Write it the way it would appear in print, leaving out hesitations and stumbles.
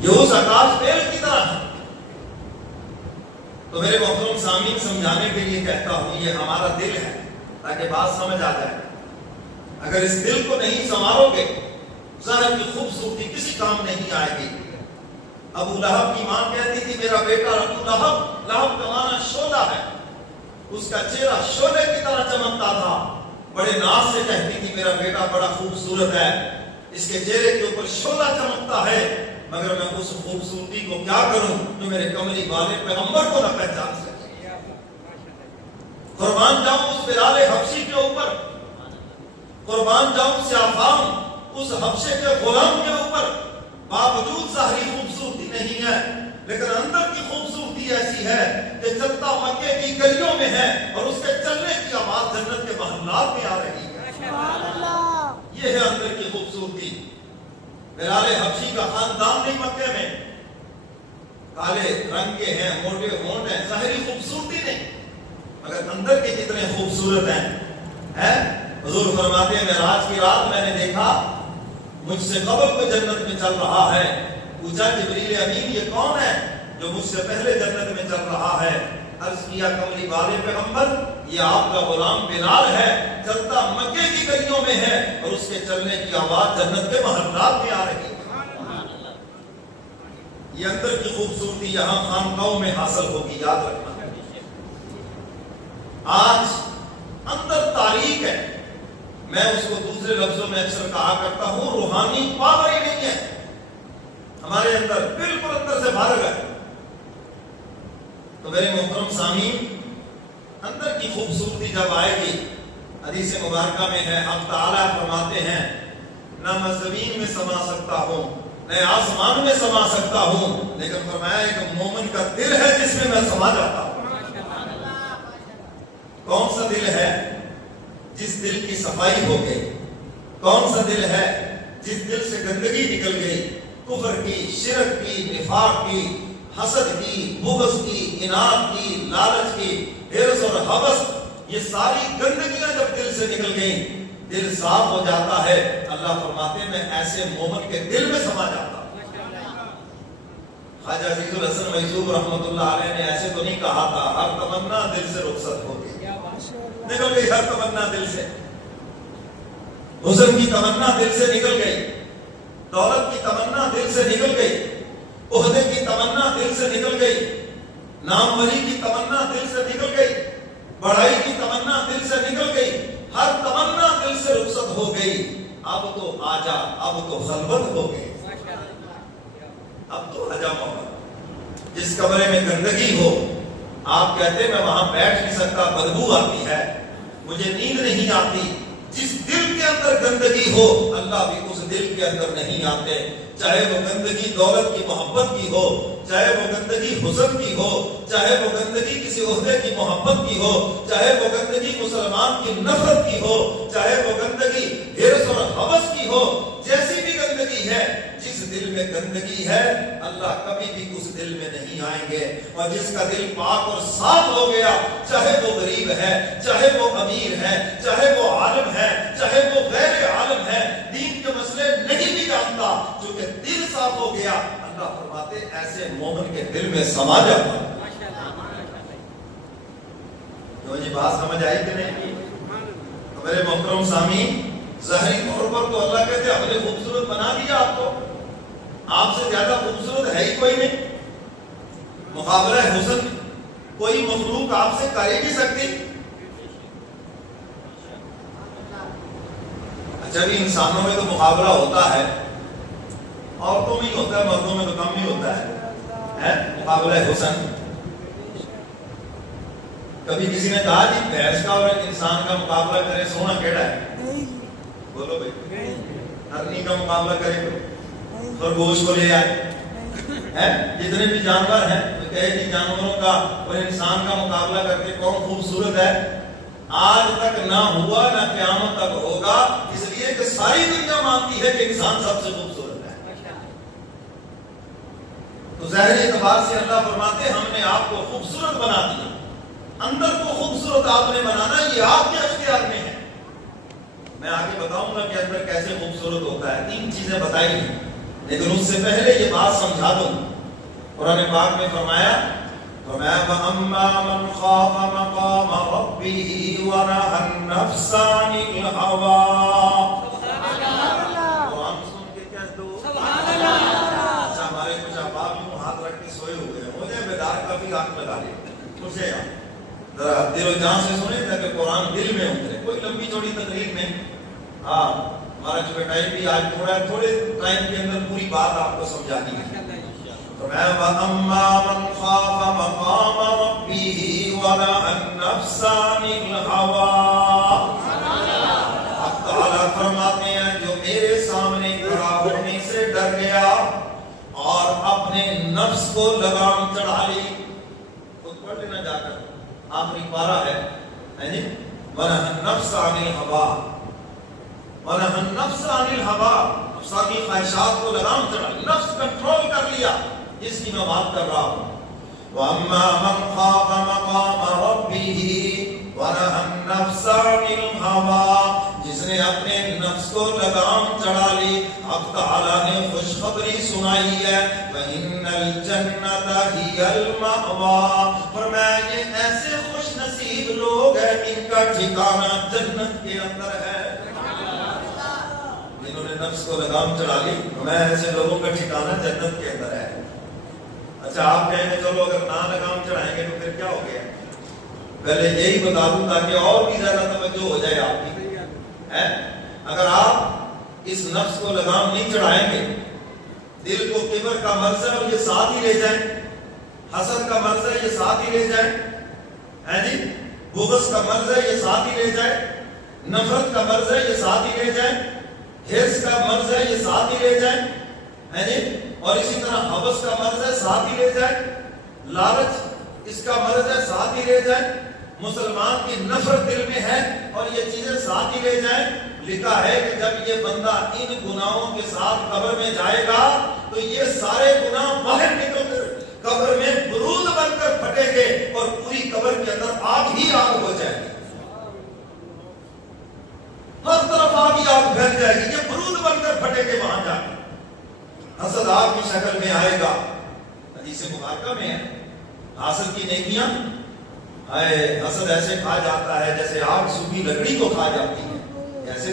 یہ اس آکاش بیل کی طرح ہے۔ تو میرے محترم سامعین، سمجھانے کے لیے کہتا ہوں یہ ہمارا دل ہے، تاکہ بات سمجھ آ جائے۔ اگر اس دل کو نہیں سنوارو گے، ظاہر کی خوبصورتی کسی کام نہیں آئے گی۔ ابو لہب کی ماں کہتی تھی میرا بیٹا ابو لہب، لہب کا معنی شعلہ ہے، اس کا چہرہ شعلے کی طرح چمکتا تھا، بڑے ناز سے کہتی تھی میرا بیٹا بڑا خوبصورت ہے، اس کے چہرے کے اوپر شعلہ چمکتا ہے، مگر میں اس خوبصورتی کو کیا کروں جو میرے کملی والے پیغمبر کو نہ پہچان سکے۔ قربان جاؤں اس بلال حبشی کے اوپر، قربان جاؤں سیافام اس حبشے کے غلام کے اوپر، باوجود ظاہری خوبصورتی نہیں ہے لیکن اندر کی خوبصورتی ایسی ہے کہ چلتا مکے کی گلیوں میں ہے اور اس کے چلنے کی آواز جنت کے محلات میں آ رہی ہے۔ یہ ہے اندر کی خوبصورتی۔ بلال حبشی کا خاندان نہیں مکے میں، کالے رنگ کے ہیں، موٹے ہونٹ ہیں، ظاہری خوبصورتی نہیں، مگر اندر کے کتنے خوبصورت ہیں۔ حضور فرماتے ہیں معراج کی رات میں نے دیکھا مجھ سے قبل کوئی جنت میں چل رہا ہے، پوچھا جبریل امین یہ کون ہے جو مجھ سے پہلے جنت میں چل رہا ہے؟ عرض کیا کملی والے پیغمبر یہ آپ کا غلام بلال ہے، چلتا مکے کی گلیوں میں ہے اور اس کے چلنے کی آواز جنت کے محلات میں آ رہی ہے۔ یہ اندر کی خوبصورتی یہاں خانقاہوں میں حاصل ہوگی، یاد رکھنا۔ آج اندر تاریخ ہے، میں اس کو دوسرے لفظوں میں اکثر کہا کرتا ہوں روحانی پاور ہی نہیں ہے ہمارے اندر، بالکل اندر سے بھر گئے۔ تو میرے محترم سامعین، اندر کی خوبصورتی جب آئے گی، حدیث مبارکہ میں ہے حق تعالیٰ فرماتے ہیں نہ میں زمین میں سما سکتا ہوں نہ آسمان میں سما سکتا ہوں، لیکن فرمایا ایک مومن کا دل ہے جس میں میں سما جاتا ہوں۔ کون سا دل ہے؟ جس دل کی صفائی ہو گئی۔ کون سا دل ہے؟ جس دل سے گندگی نکل گئی، کفر کی، شرک کی، نفاق کی، حسد کی، بغض کی، اناد کی، لالچ کی، حرص اور ہوس، یہ ساری گندگیاں جب دل سے نکل گئیں، دل صاف ہو جاتا ہے۔ اللہ فرماتے ہیں میں ایسے مومن کے دل میں سما جاتا ہوں۔ خواجہ عزیز الحسن میسور رحمۃ اللہ علیہ نے ایسے تو نہیں کہا تھا ہر تمنا دل سے رخصت ہو گئی، نکل گئی ہر تمنا دل سے، حسن کی تمنا دل سے نکل گئی، دولت کی تمنا دل سے نکل گئی، عہدے کی تمنا دل سے نکل گئی، ناموری کی تمنا دل سے نکل گئی، بڑائی کی تمنا دل سے نکل گئی، ہر تمنا دل سے رخصت ہو گئی۔ اب تو آجا، اب تو خلوت ہو گئی، اب تو آجا موقع۔ جس کمرے میں گندگی ہو، آپ کہتے میں وہاں بیٹھ نہیں سکتا، بدبو آتی ہے، مجھے نیند نہیں آتی۔ جس دل کے اندر گندگی ہو، اللہ بھی اس دل کے اندر نہیں آتے، چاہے وہ گندگی دولت کی محبت کی ہو، چاہے وہ گندگی حسن کی ہو، چاہے وہ گندگی کسی عہدے کی محبت کی ہو، چاہے وہ گندگی مسلمان کی نفرت کی ہو، چاہے وہ گندگی حرص اور ہوس کی ہو، جیسی بھی گندگی ہے، جس دل میں گندگی ہے اللہ کبھی بھی اس دل میں نہیں آئیں گے۔ اور جس کا دل پاک اور صاف ہو گیا، چاہے وہ غریب ہے، چاہے وہ امیر ہے، چاہے وہ عالم ہے، چاہے وہ غیر عالم ہے، دین کے مسئلے نہیں بھی جانتا، چونکہ دل صاف ہو گیا، اللہ فرماتے ایسے مومن کے دل میں سما جاتا۔ تو یہ بات سمجھ آئی کہ نہیں؟ میرے محترم سامعین، ظاہری طور پر تو اللہ کہتے ہم نے خوبصورت بنا دیا آپ کو، آپ سے زیادہ خوبصورت ہے ہی کوئی نہیں، مقابلہ حسن کوئی مخلوق آپ سے کر ہی نہیں سکتی۔ اچھا بھی انسانوں میں تو مقابلہ ہوتا ہے، عورتوں میں ہی ہوتا ہے، مردوں میں تو کم ہی ہوتا ہے مقابلہ حسن۔ کبھی کسی نے کہا جی بھینس کا اور ایک انسان کا مقابلہ کرے سونا کیڑا ہے؟ بولو بھائی، ہرنی کا مقابلہ کرے تو خرگوش کو لے آئے، جتنے بھی جانور ہیں کہے کہ جانوروں کا اور انسان کا مقابلہ کر کے کون خوبصورت ہے؟ آج تک نہ ہوا نہ قیامت تک ہوگا، اس لیے کہ ساری دنیا مانتی ہے کہ انسان سب سے خوبصورت ہے۔ تو ظاہری اعتبار سے اللہ فرماتے ہیں ہم نے آپ کو خوبصورت بنا دیا، اندر کو خوبصورت آپ نے بنانا یہ آپ کے اختیار میں ہے۔ میں آگے بتاؤں گا کہ اندر کیسے خوبصورت ہوتا ہے، 3 چیزیں بتائی ہیں۔ لیکن اس سے پہلے یہ بات سمجھا دوں. قرآن پاک میں فرمایا وَأَمَّا مَنْ خَافَ مَقَامَ رَبِّهِ وَنَهَى النَّفْسَ عَنِ الْهَوَىٰ. قرآن سن کے کہہ دو سبحان اللہ. اچھا ہمارے کچھ احباب یوں ہاتھ رکھ کے سوئے ہوئے ہیں, مجھے بیدار کافی آنکھ میں ڈالے مجھے ذرا دل و جان سے سنیں تاکہ قرآن دل میں اترے. کوئی لمبی چوڑی تقریر نہیں. ہاں ہمارا چونکہ ٹائم بھی آج تھوڑا ہے, تھوڑے ٹائم کے اندر پوری بات آپ کو سمجھانی ہے. وَأَمَّا مَنْ خَافَ مَقَامَ رَبِّهِ وَنَهَى النَّفْسَ عَنِ الْهَوَىٰ. اب تعالیٰ فرماتے ہیں جو میرے سامنے کھڑا ہونے سے ڈر گیا اور اپنے نفس کو لگام چڑھا لی. خود پڑھ لینا جا کر, آخری پارہ ہے وَنَهَى النَّفْسَ عَنِ الْهَوَىٰ. وَنَهَى النَّفْسَ عَنِ الْهَوَىٰ. نفسانی خواہشات کو لگام چڑھا لی, نفس کنٹرول کر لیا, جس کی میں بات کر رہا ہوں. وَأَمَّا مَنْ خَافَ مَقَامَ رَبِّهِ وَنَهَى النَّفْسَ عَنِ الْهَوَىٰ. جس نے اپنے نفس کو لگام چڑھا لی, اب تعالیٰ نے خوشخبری سنائی ہے وَإِنَّ الْجَنَّةَ هِيَ الْمَأْوَىٰ. فرمایا یہ ایسے خوش نصیب لوگ ہیں ان کا ٹھکانہ جنت کے اندر ہے. جنہوں نے نفس کو لگام چڑھا لی, فرمایا ایسے لوگوں کا ٹھکانہ جنت کے اندر ہے. اچھا آپ کہیں گے چلو اگر نہ لگام چڑھائیں گے تو پھر کیا ہو گیا؟ پہلے یہی بتا دوں تاکہ اور بھی زیادہ توجہ ہو جائے آپ کی. اگر آپ اس نفس کو لگام نہیں چڑھائیں گے, دل کو کبر کا مرض ہے اور یہ ساتھ ہی لے جائیں, حسد کا مرض ہے یہ ساتھ ہی لے جائیں, بغض کا مرض ہے یہ ساتھ ہی لے جائیں, نفرت کا مرض ہے یہ ساتھ ہی لے جائیں, حرص کا مرض ہے یہ ساتھ ہی لے جائیں, اور اسی طرح حوث کا مرض ہے ساتھ ہی لے جائیں, لالچ اس کا مرض ہے ساتھ ہی لے جائیں, مسلمان کی نفرت دل میں ہے اور یہ چیزیں ساتھ ہی لے جائیں. لکھا ہے کہ جب یہ بندہ ان گناہوں کے ساتھ قبر میں جائے گا تو یہ سارے گناہ باہر نکل کر قبر میں برود بن کر پھٹیں گے اور پوری قبر کے اندر آگ ہی آگ ہو جائے گی. ہر طرف آگ ہی آگ پھیل جائے گی, یہ برود بن کر پھٹیں گے وہاں جا کے. حسد آگ کی شکل میں آئے گا. حدیث مبارکہ میں ہے حاصل کی نیکیاں حسد ایسے کھا جاتا ہے جیسے آگ سوکھی لکڑی کو کھا جاتی ہے. ایسے تو